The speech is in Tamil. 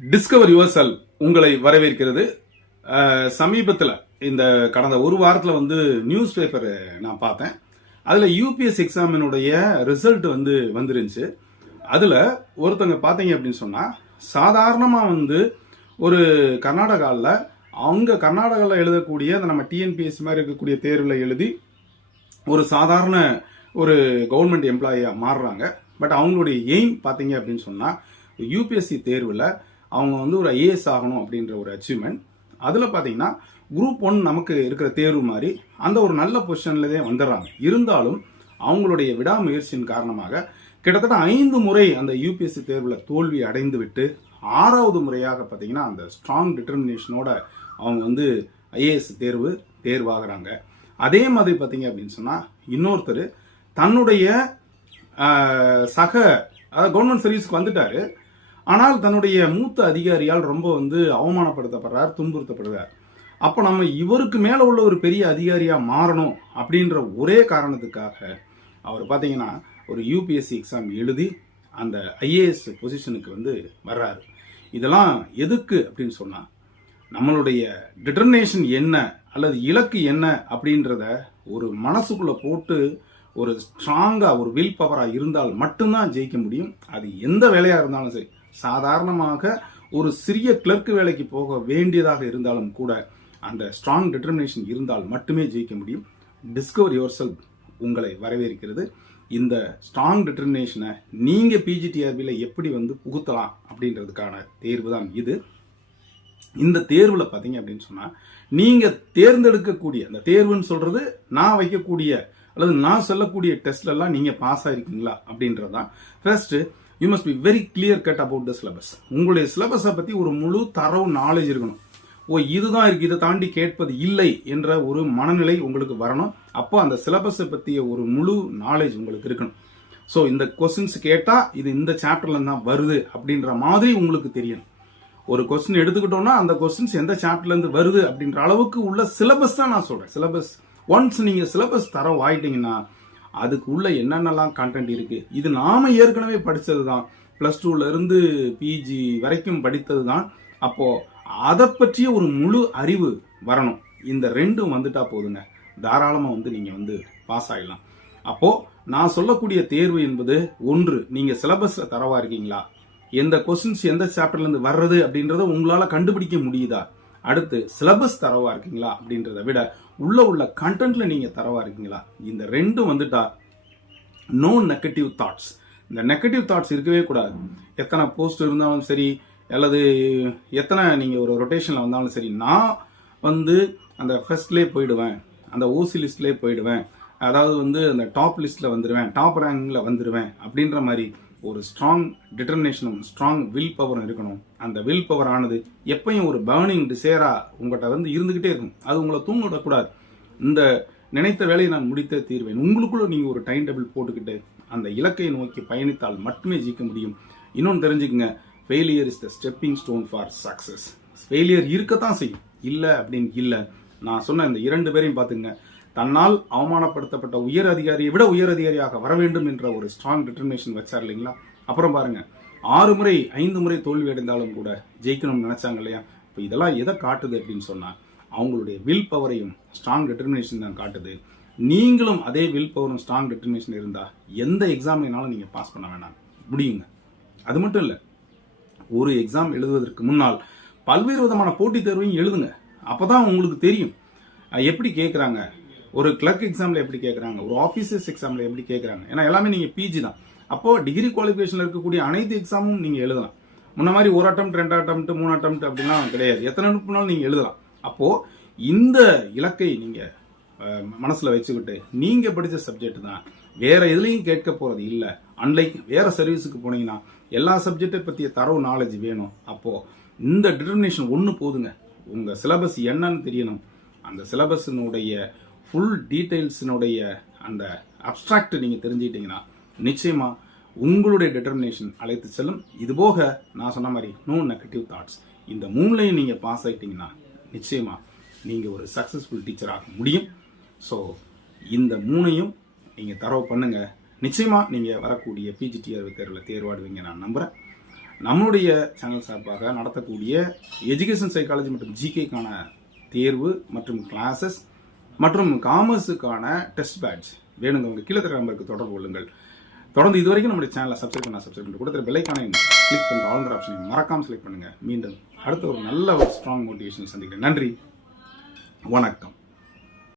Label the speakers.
Speaker 1: டிஸ்கவர் யுவர் செல் உங்களை வரவேற்கிறது. சமீபத்தில் இந்த கடந்த ஒரு வாரத்தில் வந்து நியூஸ் பேப்பர் நான் பார்த்தேன். அதில் யூபிஎஸ் எக்ஸாமினுடைய ரிசல்ட் வந்து வந்துருந்துச்சு. அதில் ஒருத்தங்க பார்த்தீங்க அப்படின்னு சொன்னால் சாதாரணமாக வந்து ஒரு கர்நாடகாவில் அவங்க கர்நாடகாவில் எழுதக்கூடிய அந்த நம்ம டிஎன்பிஎஸ்சி மாதிரி இருக்கக்கூடிய தேர்வில் எழுதி ஒரு சாதாரண ஒரு கவர்மெண்ட் எம்ப்ளாயியாக மாறுறாங்க. பட் அவங்களுடைய எய்ம் பார்த்தீங்க அப்படின்னு சொன்னால் யூபிஎஸ்சி தேர்வில் அவங்க வந்து ஒரு ஐஏஎஸ் ஆகணும் அப்படின்ற ஒரு அச்சீவ்மெண்ட் அதில் பார்த்தீங்கன்னா குரூப் ஒன் நமக்கு இருக்கிற தேர்வு மாதிரி அந்த ஒரு நல்ல பொசிஷன்லதே வந்துடுறாங்க. இருந்தாலும் அவங்களுடைய விடாமுயற்சியின் காரணமாக கிட்டத்தட்ட ஐந்து முறை அந்த யூபிஎஸ்சி தேர்வில் தோல்வி அடைந்து விட்டு ஆறாவது முறையாக பார்த்தீங்கன்னா அந்த ஸ்ட்ராங் டிட்டர்மினேஷனோட அவங்க வந்து ஐஏஎஸ் தேர்வு தேர்வாகிறாங்க. அதே மாதிரி பார்த்தீங்க அப்படின்னு சொன்னால் இன்னொருத்தர் தன்னுடைய சக அதாவது கவர்மெண்ட் சர்வீஸ்க்கு வந்துட்டாரு. ஆனால் தன்னுடைய மூத்த அதிகாரியால் ரொம்ப வந்து அவமானப்படுத்தப்படுறார் துன்புறுத்தப்படுறார். அப்போ நம்ம இவருக்கு மேலே உள்ள ஒரு பெரிய அதிகாரியாக மாறணும் அப்படின்ற ஒரே காரணத்துக்காக அவர் பார்த்தீங்கன்னா ஒரு யூபிஎஸ்சி எக்ஸாம் எழுதி அந்த ஐஏஎஸ் பொசிஷனுக்கு வந்து வர்றாரு. இதெல்லாம் எதுக்கு அப்படின்னு சொன்னால் நம்மளுடைய டிட்டர்மினேஷன் என்ன அல்லது இலக்கு என்ன அப்படின்றத ஒரு மனசுக்குள்ளே போட்டு ஒரு ஸ்ட்ராங்காக ஒரு வில் பவராக இருந்தால் மட்டும்தான் ஜெயிக்க முடியும். அது எந்த வேலையாக இருந்தாலும் சரி. சாதாரணமாக ஒரு சிறிய கிளர்க்கு வேலைக்கு போக வேண்டியதாக இருந்தாலும் கூட அந்த ஸ்ட்ராங் டிட்டர்மினேஷன் இருந்தால் மட்டுமே ஜெயிக்க முடியும். டிஸ்கவர் யுவர் உங்களை வரவேற்கிறது. இந்த ஸ்ட்ராங் டிட்டர்மினேஷனை நீங்கள் பிஜிடிஆர்பியில் எப்படி வந்து புகுத்தலாம் அப்படின்றதுக்கான தேர்வு தான் இது. இந்த தேர்வில் பார்த்தீங்க அப்படின்னு சொன்னால் நீங்கள் தேர்ந்தெடுக்கக்கூடிய அந்த தேர்வுன்னு சொல்கிறது நான் வைக்கக்கூடிய அல்லது நான் சொல்லக்கூடிய டெஸ்ட்லலாம் நீங்கள் பாஸ் ஆகிருக்கீங்களா அப்படின்றது தான் first you must be very clear cut about the syllabus உங்களுடைய சிலபஸை பற்றி ஒரு முழு தரவு நாலேஜ் இருக்கணும். ஓ இதுதான் இருக்குது இதை தாண்டி கேட்பது இல்லை என்ற ஒரு மனநிலை உங்களுக்கு வரணும். அப்போ அந்த சிலபஸை பற்றிய ஒரு முழு நாலேஜ் உங்களுக்கு இருக்கணும். ஸோ இந்த கொஸ்டின்ஸ் கேட்டால் இது இந்த சாப்டர்லேருந்து தான் வருது அப்படின்ற மாதிரி உங்களுக்கு தெரியணும். ஒரு கொஸ்டின் எடுத்துக்கிட்டோம்னா அந்த கொஸ்டின்ஸ் எந்த சாப்டர்லேருந்து வருது அப்படின்ற அளவுக்கு உள்ள சிலபஸ் தான் நான் சொல்கிறேன் சிலபஸ் ஒன்ஸ் நீங்கள் சிலபஸ் தரம் ஆயிட்டீங்கன்னா அதுக்கு உள்ள என்னென்னலாம் கண்டென்ட் இருக்கு? இது நாம ஏற்கனவே படித்தது தான் ப்ளஸ் டூல இருந்து பிஜி வரைக்கும் படித்தது தான் அப்போ அதை பற்றிய ஒரு முழு அறிவு வரணும். இந்த ரெண்டும் வந்துட்டா போதுங்க. தாராளமாக வந்து நீங்கள் வந்து பாஸ் ஆயிடலாம். அப்போது நான் சொல்லக்கூடிய தேர்வு என்பது ஒன்று நீங்கள் சிலபஸில் தரவா இருக்கீங்களா? எந்த கொஸ்டின்ஸ் எந்த சாப்டர்லேருந்து வர்றது அப்படின்றத உங்களால் கண்டுபிடிக்க முடியுதா? அடுத்து சிலபஸ் தரவா இருக்கீங்களா அப்படின்றத விட உள்ளே உள்ள கண்டென்ட்ல நீங்கள் தரவா இருக்கீங்களா? இந்த ரெண்டும் வந்துட்டா நோ நெகட்டிவ் தாட்ஸ் இந்த நெகட்டிவ் தாட்ஸ் இருக்கவே கூடாது. எத்தனை போஸ்ட் இருந்தாலும் சரி அல்லது எத்தனை நீங்கள் ஒரு ரொட்டேஷனில் வந்தாலும் சரி நான் வந்து அந்த ஃபர்ஸ்ட்லேயே போயிடுவேன். அந்த ஓசி லிஸ்ட்லேயே போயிடுவேன். அதாவது வந்து அந்த டாப் லிஸ்ட்டில் வந்துடுவேன் டாப் ரேங்கில் வந்துடுவேன் அப்படின்ற மாதிரி ஒரு ஸ்ட்ராங் டிட்டர்மினேஷனும் ஸ்ட்ராங் வில் பவரும் இருக்கணும். அந்த வில் பவர் ஆனது எப்பயும் ஒரு பேர்னிங் டிசைரா உங்கள்கிட்ட வந்து இருந்துக்கிட்டே இருக்கும். அது உங்களை தூங்க விடக்கூடாது இந்த நினைத்த வேலையை நான் முடித்தே தீர்வேன். உங்களுக்குள்ள நீங்கள் ஒரு டைம் டேபிள் போட்டுக்கிட்டு அந்த இலக்கை நோக்கி பயணித்தால் மட்டுமே ஜெயிக்க முடியும். இன்னொன்று தெரிஞ்சுக்கங்க failure is the stepping stone for success failure இருக்கத்தான் செய்யும். இல்லை அப்படின்னு இல்லை. நான் சொன்ன இந்த இரண்டு பேரையும் பார்த்துங்க தன்னால் அவமானப்படுத்தப்பட்ட உயர் அதிகாரியை விட உயர் அதிகாரியாக வர வேண்டும் என்ற ஒரு ஸ்ட்ராங் டிட்டர்மினேஷன் வச்சார் இல்லைங்களா? அப்புறம் பாருங்க. ஆறு முறை ஐந்து முறை தோல்வி அடைந்தாலும் கூட ஜெயிக்கணும்னு நினைச்சாங்க இல்லையா? இப்போ இதெல்லாம் எதை காட்டுது அப்படின்னு சொன்னால் அவங்களுடைய வில் பவரையும் ஸ்ட்ராங் டிட்டர்மினேஷன் தான் காட்டுது. நீங்களும் அதே வில் பவரும் ஸ்ட்ராங் டிட்டர்மினேஷன் இருந்தால் எந்த எக்ஸாம்னாலும் நீங்கள் பாஸ் பண்ண வேணாம். முடியுங்க. அது மட்டும் இல்லை ஒரு எக்ஸாம் எழுதுவதற்கு முன்னால் பல்வேறு விதமான போட்டித் தேர்வையும் எழுதுங்க. அப்பதான் உங்களுக்கு தெரியும். எப்படி கேட்குறாங்க ஒரு கிளர்க் எக்ஸாமில் எப்படி கேட்குறாங்க ஒரு ஆஃபீஸர்ஸ் எக்ஸாமில் எப்படி கேட்குறாங்க ஏன்னா எல்லாமே நீங்கள் பிஜி தான். அப்போது டிகிரி குவாலிஃபிகேஷனில் இருக்கக்கூடிய அனைத்து எக்ஸாமும் நீங்கள் எழுதலாம். முன்ன மாதிரி ஒரு அட்டம் ரெண்டு அட்டம் மூணு அட்டம்ட் அப்படிலாம் கிடையாது. எத்தனை அனுப்புனாலும் நீங்கள் எழுதலாம். அப்போது இந்த இலக்கை நீங்கள் மனசில் வச்சுக்கிட்டு நீங்கள் படித்த சப்ஜெக்ட் தான் வேறு எதுலேயும் கேட்க போகிறது இல்லை. அன்லைக் வேறு சர்வீஸுக்கு போனீங்கன்னா எல்லா சப்ஜெக்டை பற்றிய தரவு நாலேஜ் வேணும். அப்போது இந்த டிட்டர்மினேஷன் ஒன்று போதுங்க. உங்கள் சிலபஸ் என்னன்னு தெரியணும். அந்த சிலபஸினுடைய ஃபுல் டீட்டெயில்ஸினுடைய அந்த அப்ட்ராக்ட் நீங்கள் தெரிஞ்சுக்கிட்டீங்கன்னா நிச்சயமாக உங்களுடைய டிட்டர்மினேஷன் அழைத்து செல்லும். இது போக நான் சொன்ன மாதிரி நோ நெகட்டிவ் தாட்ஸ் இந்த மூணுலையும் நீங்கள் பாஸ் ஆகிட்டிங்கன்னா நிச்சயமாக நீங்கள் ஒரு சக்ஸஸ்ஃபுல் டீச்சராக முடியும். ஸோ இந்த மூணையும் நீங்கள் தரவு பண்ணுங்கள் நிச்சயமாக நீங்கள் வரக்கூடிய பிஜிடிஆர் தேர்வில் தேர்வாடுவீங்க நான் நம்புகிறேன் நம்மளுடைய சேனல் சார்பாக நடத்தக்கூடிய எஜுகேஷன் சைக்காலஜி மற்றும் ஜிகேக்கான தேர்வு மற்றும் கிளாஸஸ் மற்றும் காமர்ஸுக்கான டெஸ்ட் பேட்ச் வேணுங்க. கீழே தர நம்பருக்கு தொடர்பு கொள்ளுங்கள். தொடர்ந்து இது வரைக்கும் நம்முடைய சேனலை சப்ஸ்கிரைப் பண்ண சப்ஸ்கிரைப் பண்ணி கொடுத்துற பெல்லைக்கான கிளிக் பண்ணுற ஆளுங்கிற ஆப்ஷனையும் மறக்காமல் செலக்ட் பண்ணுங்கள் மீண்டும் அடுத்த ஒரு நல்ல ஒரு ஸ்ட்ராங் மோட்டிவேஷன் சந்திக்கிறேன். நன்றி. வணக்கம்.